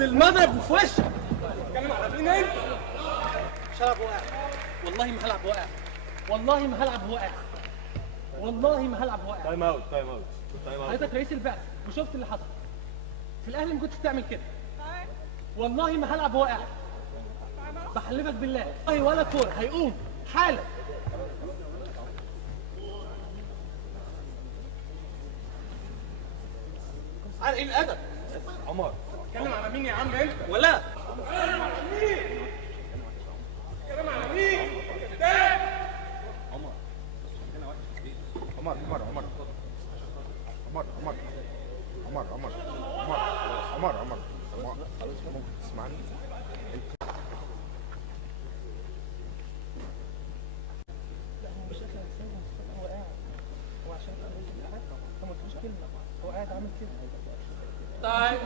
بالمضرب وفي وشك. اتكلم على مين انت؟ مش هلعب واقع، والله ما هلعب واقع، والله ما هلعب واقع، والله ما هلعب واقع. تايم اوت تايم اوت تايم اوت. حضرتك رئيس البعثة وشفت اللي حصل في الاهلي، ما كنتش تعمل كده. والله ما هلعب واقع، بحلفك بالله والله ولا كوره هيقوم حالا. على ايه الادب؟ عمر اتكلم على مين يا عم انت؟ ولا اتكلم على مين؟ اتكلم على مين؟ عمر عمر عمر عمر عمر عمر عمر عمر عمر عمر عمر خلاص ممكن تسمعني انت. مش هو قاعد، هو عشان هو ما قلتلوش كلمه، هو قاعد عامل كده. طيب